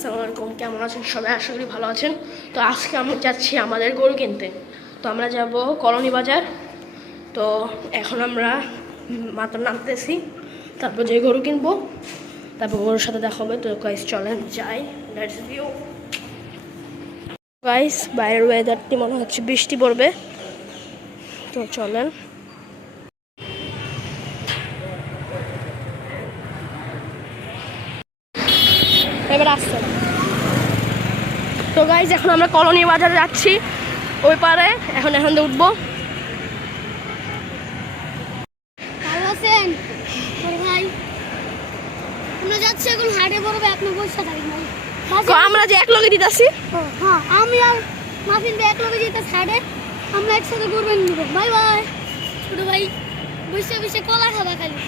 আসসালামু আলাইকুম, কেমন আছেন সবাই? আশা করি ভালো আছেন। তো আজকে আমি যাচ্ছি আমাদের গরু কিনতে। তো আমরা যাব কলোনি বাজার। তো এখন আমরা মাত্র নামতেছি, তারপর যে গরু কিনবো, তারপর গরুর সাথে দেখা হবে। তো গাইস চলেন যাই, লেটস গো। গাইস বাইরের ওয়েদারটি মনে হচ্ছে বৃষ্টি পড়বে, তো চলেন। এবার আসছে। তো গাইস এখন আমরা কলোনি বাজারে যাচ্ছি, ওই পারে। এখন দিয়ে উঠবো। ভালো আছেন ভাই? আমরা যাচ্ছি এখন হাটে পড়বে, আপনি বসে থাকেন ভাই। তো আমরা যে এক লগে দিতেছি। হ্যাঁ, আমি আর মাফিন এক লগে যেতে হাটে, আমরা একসাথে করবেন নিব। বাই বাই ছোট ভাই, বসে বসে কলা খাবা খালি।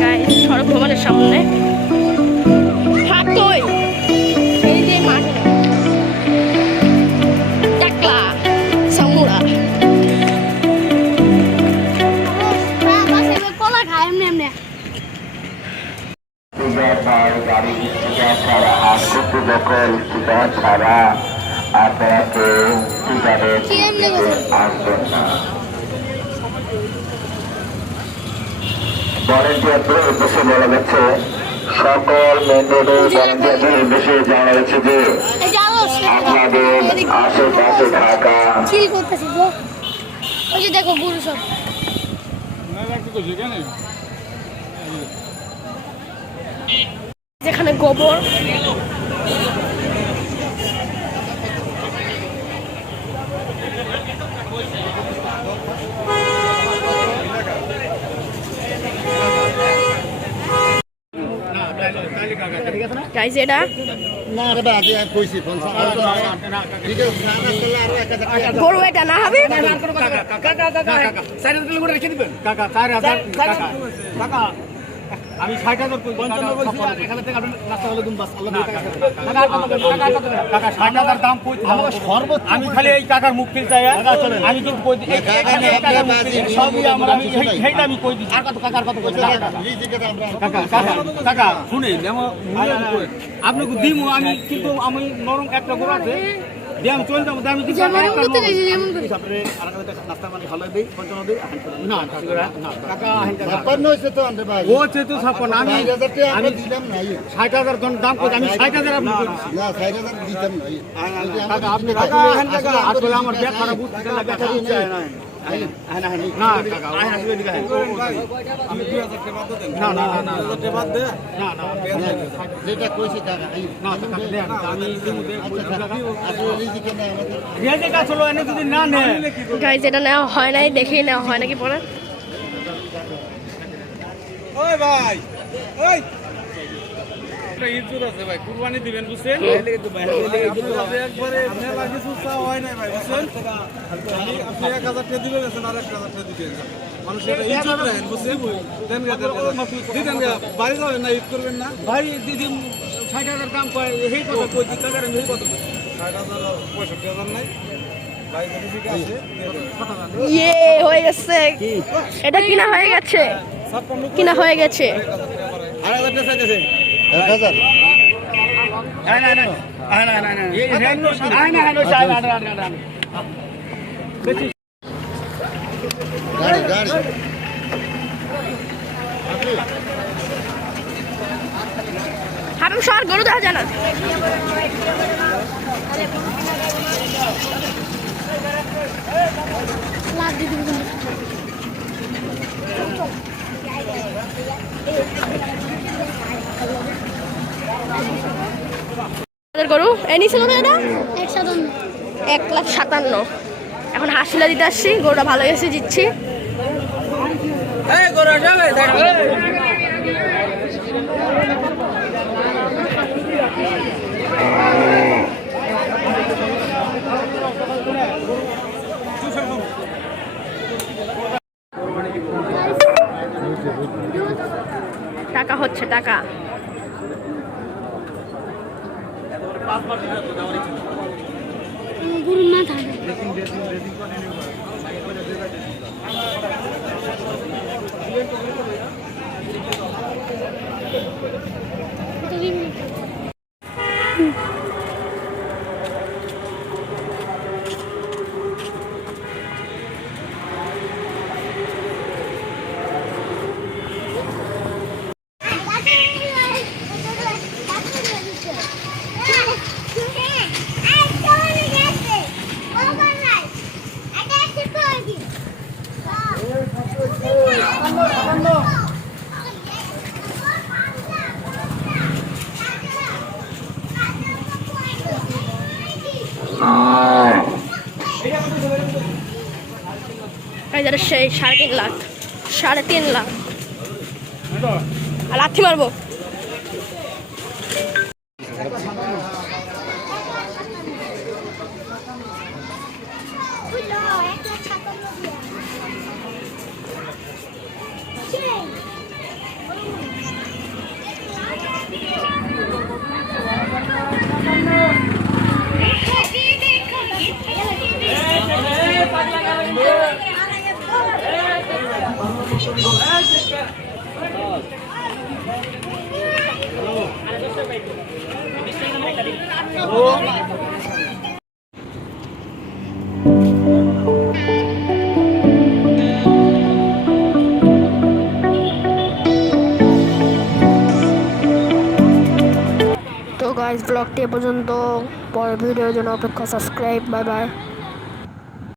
গাইস সড়ক ভবনের সামনে হাট, কই এই যে মাঠ টাকলা সামুরা। কলা খায় এমনি এমনি। গাড়ি স্টিকার ছাড়া আর কুকুর দখল স্টিকার ছাড়া আপনারা কেউ স্টিকারের আসবেন না। ভলেন্টিয়ারদের উদ্দেশ্যে বলা যাচ্ছে, সকল মেন রোডে ভলেন্টিয়ারদের উদ্দেশ্যে জানা যাচ্ছে যে আপনাদের আশেপাশে থাকা ওই যে দেখো গরু সব যেখানে গোবর গাইস এটা গরু এটা না হবে। আমি 60,000 এখান থেকে আপনি রাস্তা হলে দুম বাস আল্লাহ কাকা 60,000 দাম কই সর্বোচ্চ। আমি খালি এই কাকার মুখ ফিল চাই, আমি কিন্তু কই দিই সবই আমরা আমি সেইটা আমি কই দিই। আর কত কাকার কত কইছে কাকা কাকা কাকা শুনেন আপনাকে দিমু আমি, কিন্তু আমি নরম একটা গোড়া আছে দিয়ে আমি চলতাম, আমি কিছু নাস্তা মানে ভালো দিই 55 দিই না কাকা ও চেতু ছাপন আমি দিলাম না 60,000 দাম কই, আমি 60,000 আপনি না 60,000 দিতাম না কাকা আপনি কাকা আহেন কাকা আসলে আমার ব্যাগ খারাপ বুঝতে না ব্যাগ দিতে না না কাকা আহেন আসলে দিগা আমি 2000 টাকা বাদ দেন না না না 2000 টাকা বাদ দে না না যেটা কইছি কাকা না কাকা দেন আমি দিমুতে আসলে রিজিকে না আমাদের রিজিকে কাজ হলো এনে যদি না নেয় গাইস এটা নেওয়া হয় নাই, দেখেই নেওয়া হয় নাকি পরে। ওই ভাই ওই ইজ্জত আছে ভাই, কুরবানি দিবেন বুঝছেন? একবারে মেলা কিছু চা হয় না ভাই বুঝছেন? আপনি 1,000 টাকা দিবেন আর 1,000 টাকা দিবেন, মানুষ এটা ইজ্জত রাখেন বুঝছেন? দেন বাড়ি যাবেন না, ঈদ করবেন না ভাই? দিদি 60,000 দাম কয়, এই কথা কই দিতে পারেন, এই কথা 60,000 65,000 নাই ভাই, ঠিক আছে ইয়ে হয়ে গেছে, এটা কিনা হয়ে গেছে, কিনা হয়ে গেছে। 8,000 টাকা চাইতেছে 1,000 না না না না না না এই রেনো না না না চাই না না না গাড়ি গাড়ি হারুন শহর গরু দেখা যায় না। গরু এনেছিল তো এটা 1,57,000। এখন হাসিলা দিতে আসছি, গরুটা ভালো গেছে দিচ্ছি। টাকা হচ্ছে টাকা। গরুর মাথা এদের সেই 3.5 লাখ 3.5 লাখ আর লাথি মারবো। তো গাইস ব্লগটি এ পর্যন্ত, পরের ভিডিওর জন্য অপেক্ষা, সাবস্ক্রাইব, বাই বাই।